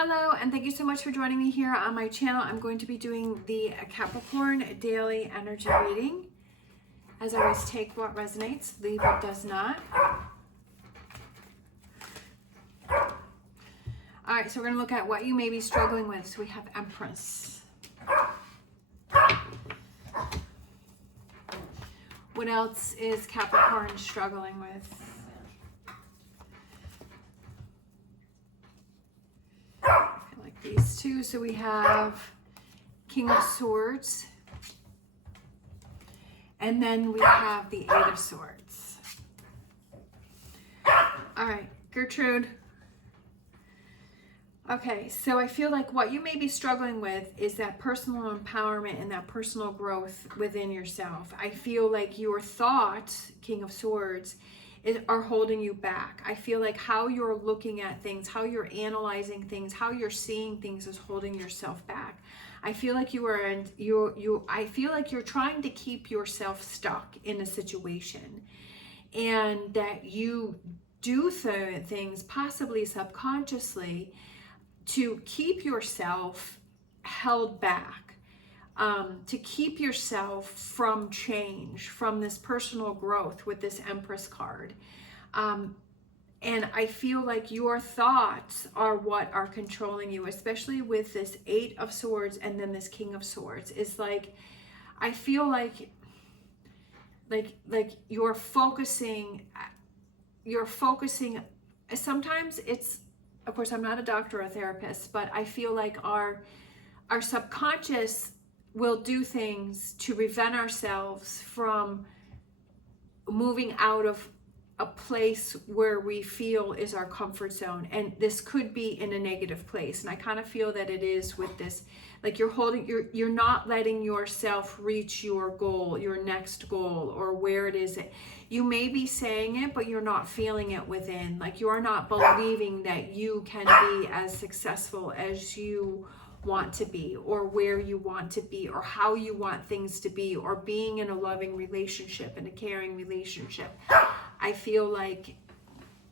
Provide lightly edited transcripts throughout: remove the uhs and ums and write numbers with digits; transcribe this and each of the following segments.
Hello, and thank you so much for joining me here on my channel. I'm going to be doing the Capricorn daily energy reading. As always, take what resonates, leave what does not. All right, so we're going to look at what you may be struggling with. So we have Empress. What else is Capricorn struggling with? These two. So we have King of Swords, and then we have the Eight of Swords. All right, Gertrude. Okay, so I feel like what you may be struggling with is that personal empowerment and that personal growth within yourself. I feel like your thoughts, King of Swords, are holding you back. I feel like how you're looking at things, how you're analyzing things, how you're seeing things is holding yourself back. I feel like I feel like you're trying to keep yourself stuck in a situation, and that you do things possibly subconsciously to keep yourself held back. To keep yourself from change, from this personal growth with this Empress card. And I feel like your thoughts are what are controlling you, especially with this Eight of Swords and then this King of Swords. It's like, I feel like you're focusing, sometimes it's, of course, I'm not a doctor or a therapist, but I feel like our subconscious will do things to prevent ourselves from moving out of a place where we feel is our comfort zone. And this could be in a negative place. And I kind of feel that it is with this, like you're not letting yourself reach your goal, your next goal, or where it is. You may be saying it, but you're not feeling it within. Like you are not believing that you can be as successful as you want to be, or where you want to be, or how you want things to be, or being in a loving relationship and a caring relationship. I feel like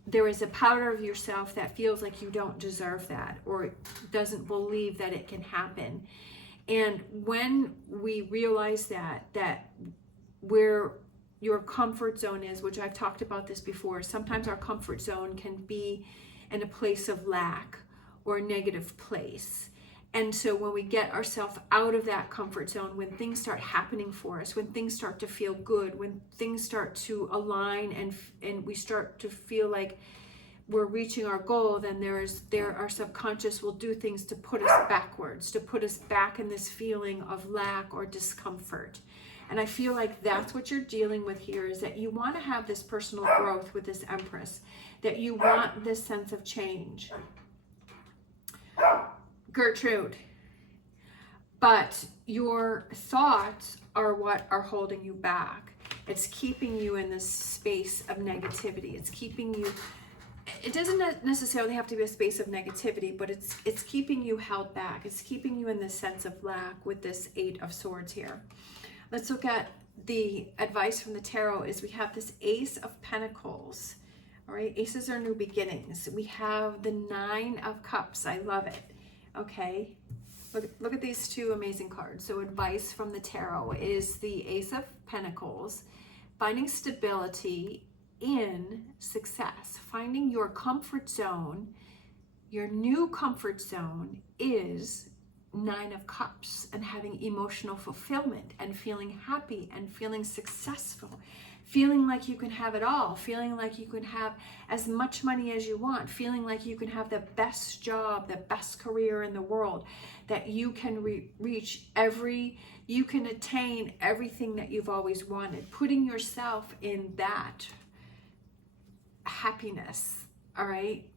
there is a part of yourself that feels like you don't deserve that, or doesn't believe that it can happen. And when we realize that where your comfort zone is, which I've talked about this before, sometimes our comfort zone can be in a place of lack or a negative place. And so when we get ourselves out of that comfort zone, when things start happening for us, when things start to feel good, when things start to align and we start to feel like we're reaching our goal, then our subconscious will do things to put us backwards, to put us back in this feeling of lack or discomfort. And I feel like that's what you're dealing with here, is that you want to have this personal growth with this Empress, that you want this sense of change. Gertrude, but your thoughts are what are holding you back. It's keeping you in this space of negativity. It's keeping you, it doesn't necessarily have to be a space of negativity, but it's keeping you held back. It's keeping you in this sense of lack with this Eight of Swords here. Let's look at the advice from the tarot. Is we have this Ace of Pentacles. All right, aces are new beginnings. We have the Nine of Cups. I love it. Okay, look at these two amazing cards. So advice from the tarot is the Ace of Pentacles, finding stability in success, finding your comfort zone. Your new comfort zone is Nine of Cups, and having emotional fulfillment and feeling happy and feeling successful, feeling like you can have it all, feeling like you can have as much money as you want, feeling like you can have the best job, the best career in the world, that you can you can attain everything that you've always wanted, putting yourself in that happiness. All right,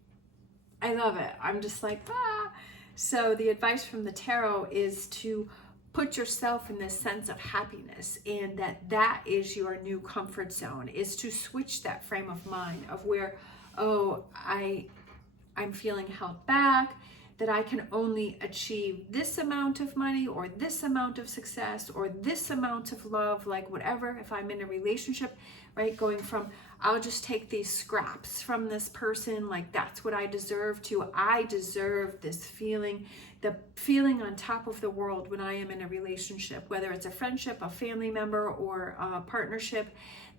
I love it. I'm just like, ah. So the advice from the tarot is to put yourself in this sense of happiness, and that is your new comfort zone, is to switch that frame of mind of where, oh, I'm feeling held back. that I can only achieve this amount of money or this amount of success or this amount of love, like whatever, if I'm in a relationship, right? Going from, I'll just take these scraps from this person, like that's what I deserve, to I deserve this feeling, the feeling on top of the world when I am in a relationship, whether it's a friendship, a family member, or a partnership,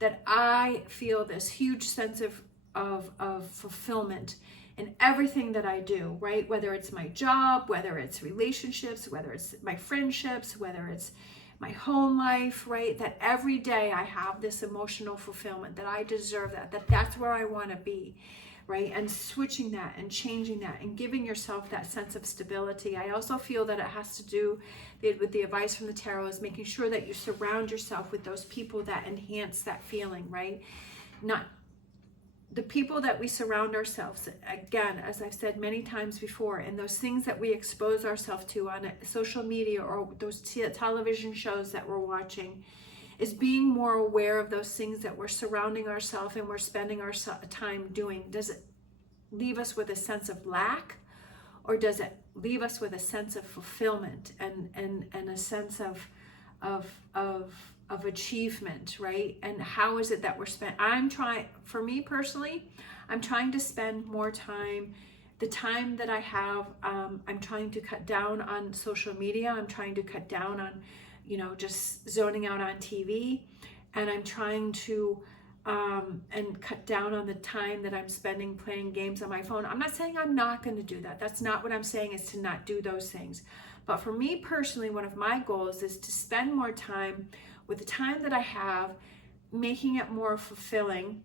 that I feel this huge sense of fulfillment in everything that I do, right? Whether it's my job, whether it's relationships, whether it's my friendships, whether it's my home life, right? That every day I have this emotional fulfillment, that I deserve that that's where I want to be, right? And switching that and changing that and giving yourself that sense of stability. I also feel that it has to do with the advice from the tarot is making sure that you surround yourself with those people that enhance that feeling, right? Not the people that we surround ourselves, again, as I've said many times before, and those things that we expose ourselves to on social media or those television shows that we're watching, is being more aware of those things that we're surrounding ourselves and we're spending our time doing. Does it leave us with a sense of lack, or does it leave us with a sense of fulfillment and a sense of achievement, right? And how is it that we're for me personally, I'm trying to spend more time, the time that I have, I'm trying to cut down on social media. I'm trying to cut down on, just zoning out on TV. And I'm trying to, and cut down on the time that I'm spending playing games on my phone. I'm not saying I'm not going to do that. That's not what I'm saying, is to not do those things. But for me personally, one of my goals is to spend more time with the time that I have, making it more fulfilling,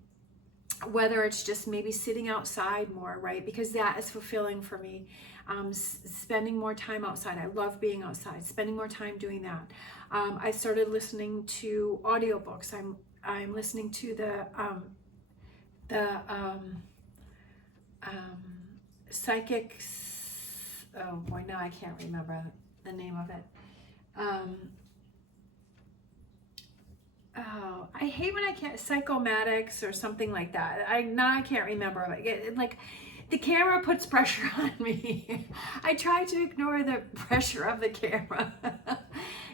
whether it's just maybe sitting outside more, right? Because that is fulfilling for me. Spending more time outside. I love being outside, spending more time doing that. I started listening to audiobooks. I'm listening to the psychics. Oh boy, now I can't remember the name of it. Oh, I hate when I can't, psychomatics or something like that. I can't remember. Like the camera puts pressure on me. I try to ignore the pressure of the camera.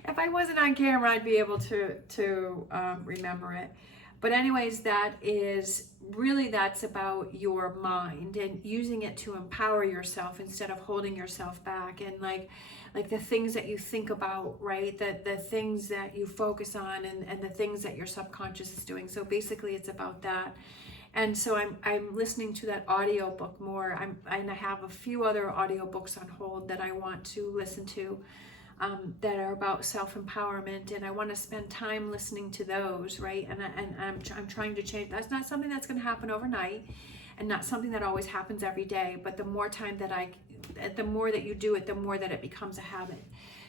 If I wasn't on camera, I'd be able to remember it. But anyways, that's about your mind and using it to empower yourself instead of holding yourself back. And like the things that you think about, right? The things that you focus on and the things that your subconscious is doing. So basically it's about that. And so I'm listening to that audiobook more. And I have a few other audiobooks on hold that I want to listen to. That are about self-empowerment, and I want to spend time listening to those, right? And I'm trying to change. That's not something that's going to happen overnight, and not something that always happens every day. But the more time the more that you do it, the more that it becomes a habit.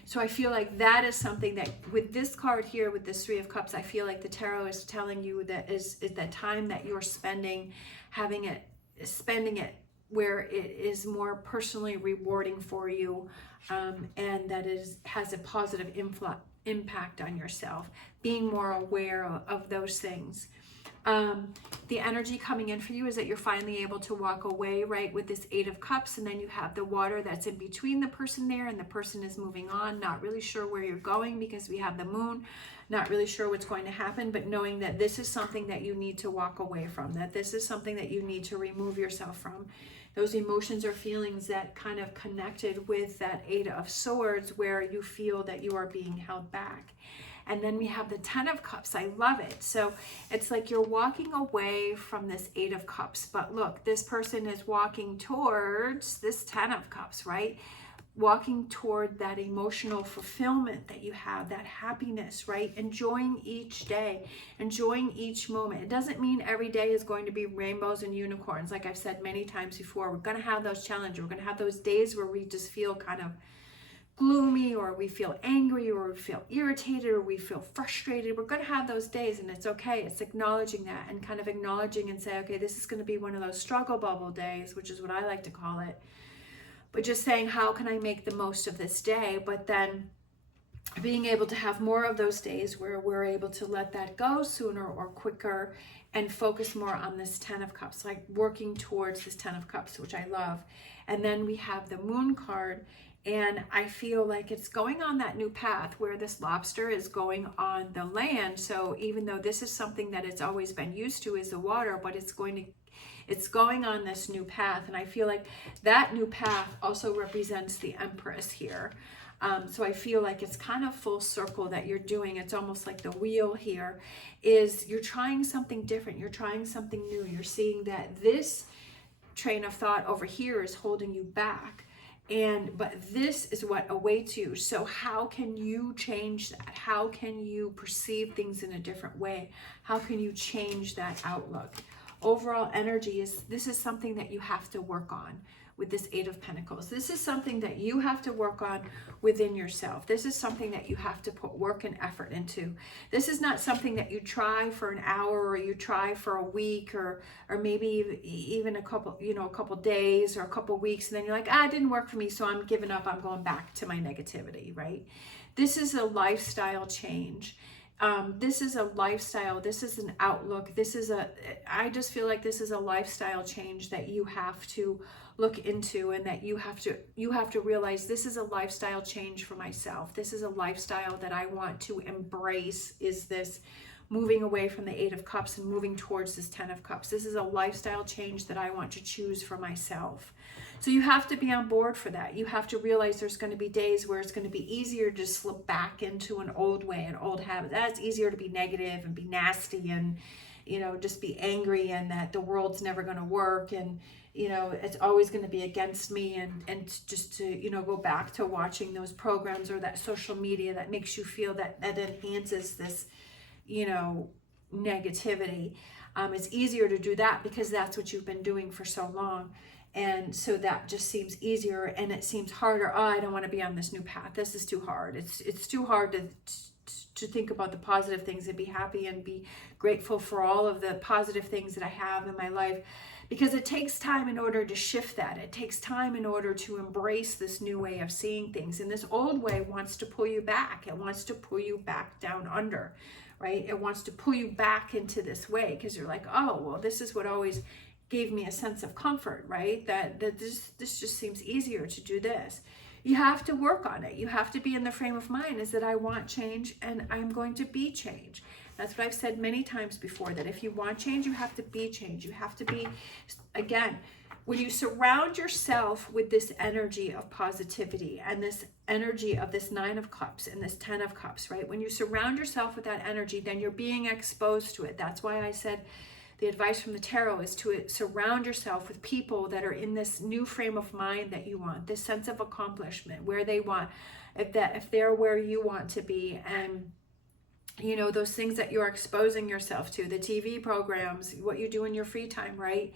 So I feel like that is something that, with this card here, with this Three of Cups, I feel like the tarot is telling you that is the time that you're spending it where it is more personally rewarding for you, and that has a positive impact on yourself, being more aware of those things. The energy coming in for you is that you're finally able to walk away, right, with this Eight of Cups, and then you have the water that's in between the person there, and the person is moving on, not really sure where you're going because we have the moon, not really sure what's going to happen, but knowing that this is something that you need to walk away from, that this is something that you need to remove yourself from. Those emotions or feelings that kind of connected with that Eight of Swords, where you feel that you are being held back. And then we have the Ten of Cups. I love it. So it's like you're walking away from this Eight of Cups. But look, this person is walking towards this Ten of Cups, right? Walking toward that emotional fulfillment that you have, that happiness, right? Enjoying each day, enjoying each moment. It doesn't mean every day is going to be rainbows and unicorns. Like I've said many times before, we're going to have those challenges. We're going to have those days where we just feel kind of gloomy, or we feel angry, or we feel irritated, or we feel frustrated. We're going to have those days, and it's okay. It's acknowledging that, and kind of acknowledging and say, okay, this is going to be one of those struggle bubble days, which is what I like to call it. But just saying, how can I make the most of this day? But then being able to have more of those days where we're able to let that go sooner or quicker and focus more on this 10 of Cups, like working towards this 10 of Cups, which I love. And then we have the Moon card, and I feel like it's going on that new path where this lobster is going on the land. So even though this is something that it's always been used to is the water, but it's going on this new path. And I feel like that new path also represents the Empress here. So I feel like it's kind of full circle that you're doing. It's almost like the wheel here is you're trying something different. You're trying something new. You're seeing that this train of thought over here is holding you back. But this is what awaits you. So how can you change that? How can you perceive things in a different way? How can you change that outlook? Overall energy this is something that you have to work on with this 8 of Pentacles. This is something that you have to work on within yourself. This is something that you have to put work and effort into. This is not something that you try for an hour or you try for a week or maybe even a couple days or a couple weeks, and then you're like, it didn't work for me, so I'm giving up. I'm going back to my negativity, right? This is a lifestyle change. This is a lifestyle. This is an outlook. I just feel like this is a lifestyle change that you have to look into, and that you have to realize this is a lifestyle change for myself. This is a lifestyle that I want to embrace, is this moving away from the 8 of Cups and moving towards this 10 of Cups. This is a lifestyle change that I want to choose for myself. So you have to be on board for that. You have to realize there's going to be days where it's going to be easier to slip back into an old way, an old habit. That's easier to be negative and be nasty and, just be angry, and that the world's never going to work, and, it's always going to be against me, and just to, go back to watching those programs or that social media that makes you feel that enhances this, negativity. It's easier to do that because that's what you've been doing for so long. And so that just seems easier, and it seems harder. I don't want to be on this new path. This is too hard. It's too hard to think about the positive things and be happy and be grateful for all of the positive things that I have in my life, because it takes time in order to shift that. It takes time in order to embrace this new way of seeing things. And this old way wants to pull you back. It wants to pull you back down under, right? It wants to pull you back into this way because you're like, oh, well, this is what always gave me a sense of comfort, right? That this just seems easier to do this. You have to work on it. You have to be in the frame of mind is that I want change and I'm going to be change. That's what I've said many times before, that if you want change, you have to be change. You have to be, again, when you surround yourself with this energy of positivity and this energy of this 9 of Cups and this 10 of Cups, right? When you surround yourself with that energy, then you're being exposed to it. That's why I said the advice from the tarot is to surround yourself with people that are in this new frame of mind that you want, this sense of accomplishment, where they want, if they're where you want to be, and those things that you're exposing yourself to, the TV programs, what you do in your free time, right?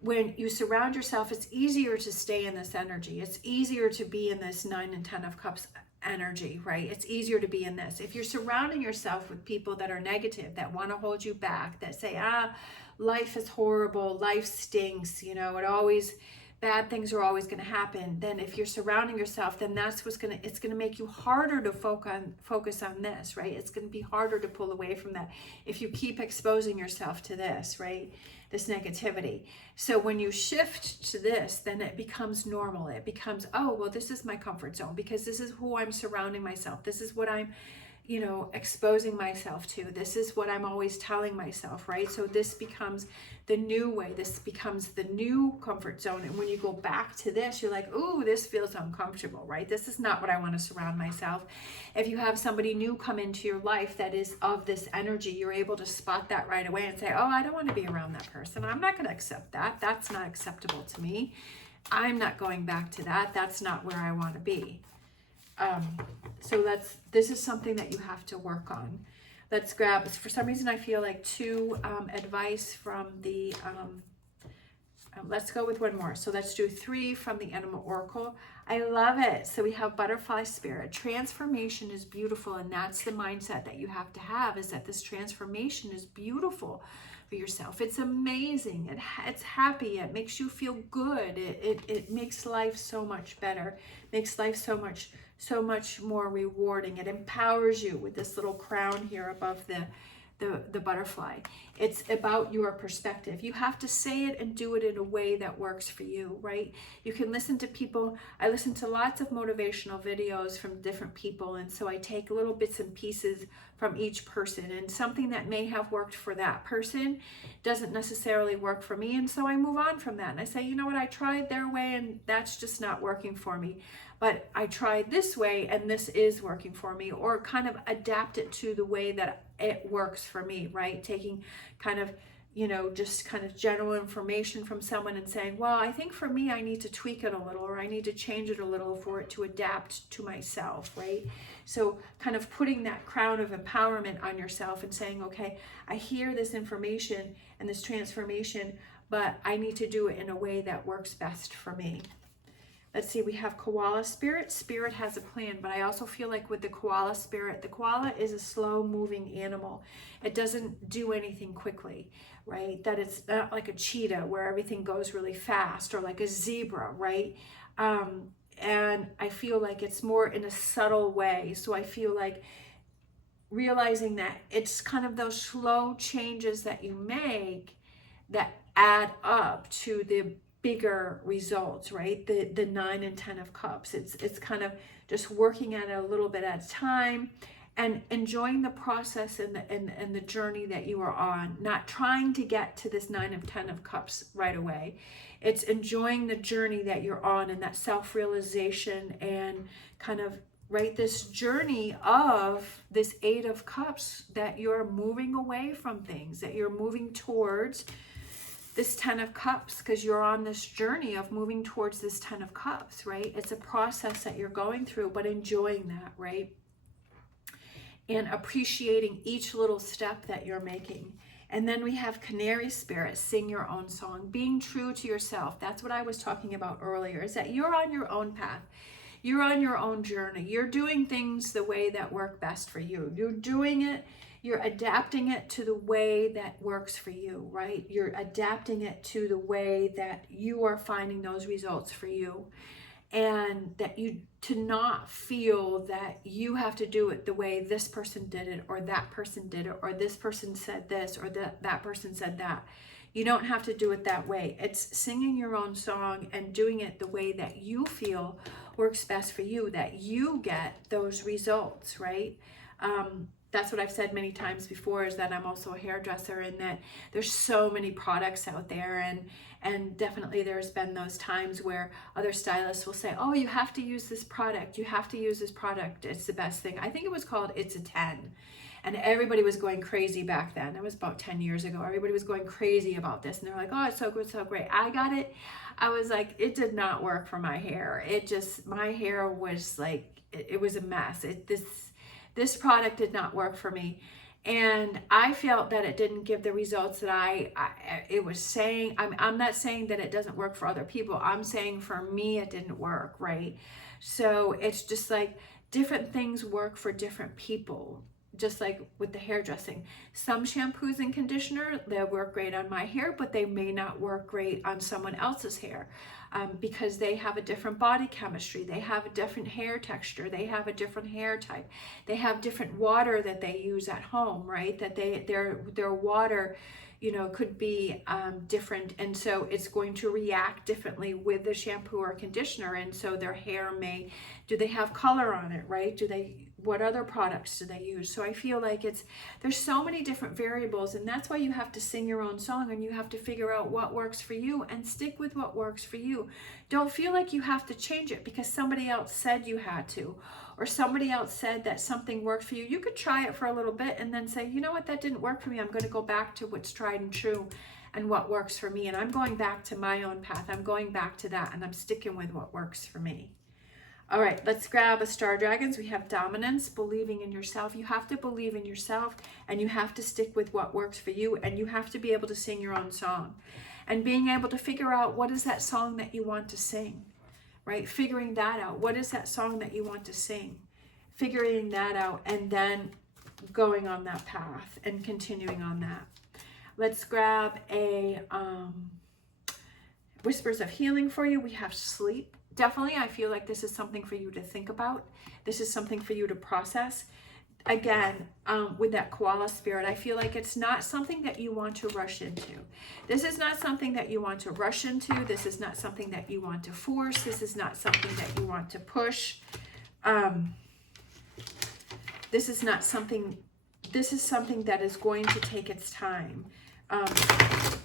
When you surround yourself, it's easier to stay in this energy. It's easier to be in this 9 and 10 of Cups energy, right? It's easier to be in this. If you're surrounding yourself with people that are negative, that want to hold you back, that say, life is horrible, life stinks, bad things are always going to happen, then if you're surrounding yourself, then that's it's going to make you harder to focus on this, right? It's going to be harder to pull away from that if you keep exposing yourself to this, right? This negativity. So when you shift to this, then it becomes normal. It becomes, oh, well, this is my comfort zone because this is who I'm surrounding myself. This is what I'm exposing myself to. This is what I'm always telling myself, right? So this becomes the new way. This becomes the new comfort zone. And when you go back to this, you're like, ooh, this feels uncomfortable, right? This is not what I want to surround myself. If you have somebody new come into your life that is of this energy, you're able to spot that right away and say, oh, I don't want to be around that person. I'm not going to accept that. That's not acceptable to me. I'm not going back to that. That's not where I want to be. So this is something that you have to work on. Let's grab, for some reason I feel like 2 advice from the, let's go with one more. So let's do 3 from the Animal Oracle. I love it. So we have Butterfly Spirit. Transformation is beautiful, and that's the mindset that you have to have, is that this transformation is beautiful yourself. It's amazing. It's happy. It makes you feel good. It makes life so much better. Makes life so much more rewarding. It empowers you with this little crown here above the butterfly. It's about your perspective. You have to say it and do it in a way that works for you, right? You can listen to people. I listen to lots of motivational videos from different people, and so I take little bits and pieces from each person, and something that may have worked for that person doesn't necessarily work for me, and so I move on from that, and I say, you know what, I tried their way and that's just not working for me, but I tried this way and this is working for me, or kind of adapt it to the way that it works for me, right? Taking kind of, you know, just kind of general information from someone and saying, well, I think for me, I need to tweak it a little, or I need to change it a little for it to adapt to myself, right? So kind of putting that crown of empowerment on yourself and saying, okay, I hear this information and this transformation, but I need to do it in a way that works best for me. Let's see, we have Koala Spirit. Spirit has a plan, but I also feel like with the Koala Spirit, the koala is a slow moving animal. It doesn't do anything quickly, right? That it's not like a cheetah where everything goes really fast, or like a zebra, right? And I feel like it's more in a subtle way. So I feel like realizing that it's kind of those slow changes that you make that add up to the bigger results, right? The 9 and 10 of cups. It's kind of just working at it a little bit at a time and enjoying the process and the journey that you are on, not trying to get to this 9 of 10 of cups right away. It's enjoying the journey that you're on and that self-realization and kind of, right, this journey of this 8 of cups, that you're moving away from things, that you're moving towards this 10 of cups, because you're on this journey of moving towards this 10 of cups, right? It's a process that you're going through, but enjoying that, right? And appreciating each little step that you're making. And then we have Canary Spirit, sing your own song, being true to yourself. That's what I was talking about earlier, is that you're on your own path. You're on your own journey. You're doing things the way that work best for you. You're doing it. You're adapting it to the way that works for you, right? You're adapting it to the way that you are finding those results for you. And that you, to not feel that you have to do it the way this person did it, or that person did it, or this person said this, or that person said that. You don't have to do it that way. It's singing your own song and doing it the way that you feel works best for you, that you get those results, right? That's what I've said many times before, is that I'm also a hairdresser, and that there's so many products out there, and definitely there's been those times where other stylists will say, oh, you have to use this product, you have to use this product, it's the best thing. I think it was called It's a 10, and everybody was going crazy back then. It was about 10 years ago. Everybody was going crazy about this, and they're like, oh, it's so good, so great. I got it. I was like, it did not work for my hair. My hair was like, it was a mess. This product did not work for me, and I felt that it didn't give the results that it was saying. I'm not saying that it doesn't work for other people. I'm saying for me it didn't work, right? So it's just like different things work for different people. Just like with the hairdressing, some shampoos and conditioner, they work great on my hair, but they may not work great on someone else's hair, because they have a different body chemistry, they have a different hair texture, they have a different hair type, they have different water that they use at home, right? That their water, you know, could be different, and so it's going to react differently with the shampoo or conditioner, and so their hair do they have color on it, right? What other products do they use? So I feel like there's so many different variables, and that's why you have to sing your own song, and you have to figure out what works for you and stick with what works for you. Don't feel like you have to change it because somebody else said you had to, or somebody else said that something worked for you. You could try it for a little bit and then say, you know what, that didn't work for me. I'm going to go back to what's tried and true and what works for me. And I'm going back to my own path. I'm going back to that, and I'm sticking with what works for me. All right, let's grab a Star Dragons. We have Dominance, believing in yourself. You have to believe in yourself, and you have to stick with what works for you, and you have to be able to sing your own song. And being able to figure out, what is that song that you want to sing, right? Figuring that out. What is that song that you want to sing? Figuring that out, and then going on that path and continuing on that. Let's grab a whispers of healing for you. We have sleep. Definitely, I feel like this is something for you to think about. This is something for you to process. Again, with that Koala Spirit, I feel like it's not something that you want to rush into. This is not something that you want to rush into. This is not something that you want to force. This is not something that you want to push. This is not something, this is something that is going to take its time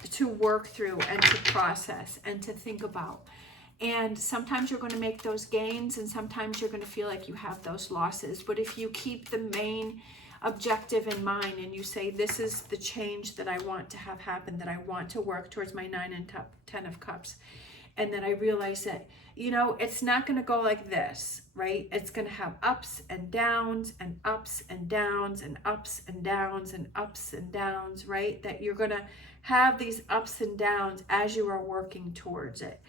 to work through and to process and to think about. And sometimes you're going to make those gains, and sometimes you're going to feel like you have those losses. But if you keep the main objective in mind and you say, this is the change that I want to have happen, that I want to work towards my 9 and 10 of Cups, and then I realize that, you know, it's not going to go like this, right? It's going to have ups and downs and ups and downs and ups and downs and ups and downs, right? That you're going to have these ups and downs as you are working towards it.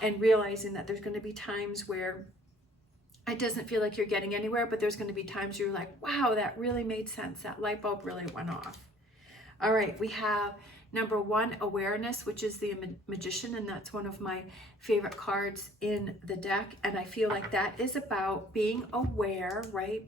And realizing that there's going to be times where it doesn't feel like you're getting anywhere, but there's going to be times you're like, wow, that really made sense. That light bulb really went off. All right, we have number 1, awareness, which is the Magician, and that's one of my favorite cards in the deck. And I feel like that is about being aware, right?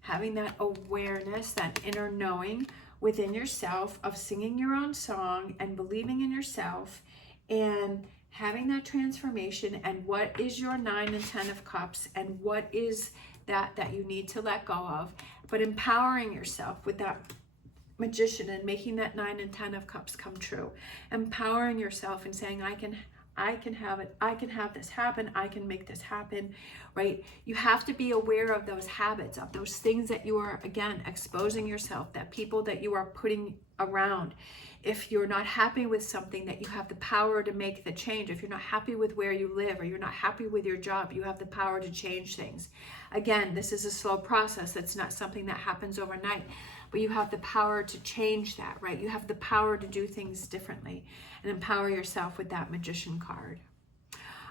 Having that awareness, that inner knowing within yourself of singing your own song and believing in yourself and having that transformation. And what is your 9 and 10 of Cups, and what is that you need to let go of, but empowering yourself with that Magician and making that 9 and 10 of Cups come true. Empowering yourself and saying, I can have it, I can have this happen, I can make this happen, right? You have to be aware of those habits, of those things that you are, again, exposing yourself, that people that you are putting around. If you're not happy with something, that you have the power to make the change. If you're not happy with where you live, or you're not happy with your job, you have the power to change things. Again, this is a slow process. It's not something that happens overnight, but you have the power to change that, right? You have the power to do things differently and empower yourself with that Magician card.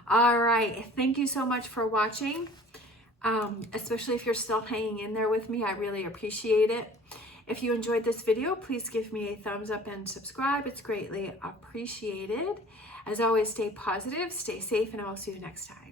All right, thank you so much for watching, especially if you're still hanging in there with me. I really appreciate it. If you enjoyed this video, please give me a thumbs up and subscribe. It's greatly appreciated. As always, stay positive, stay safe, and I will see you next time.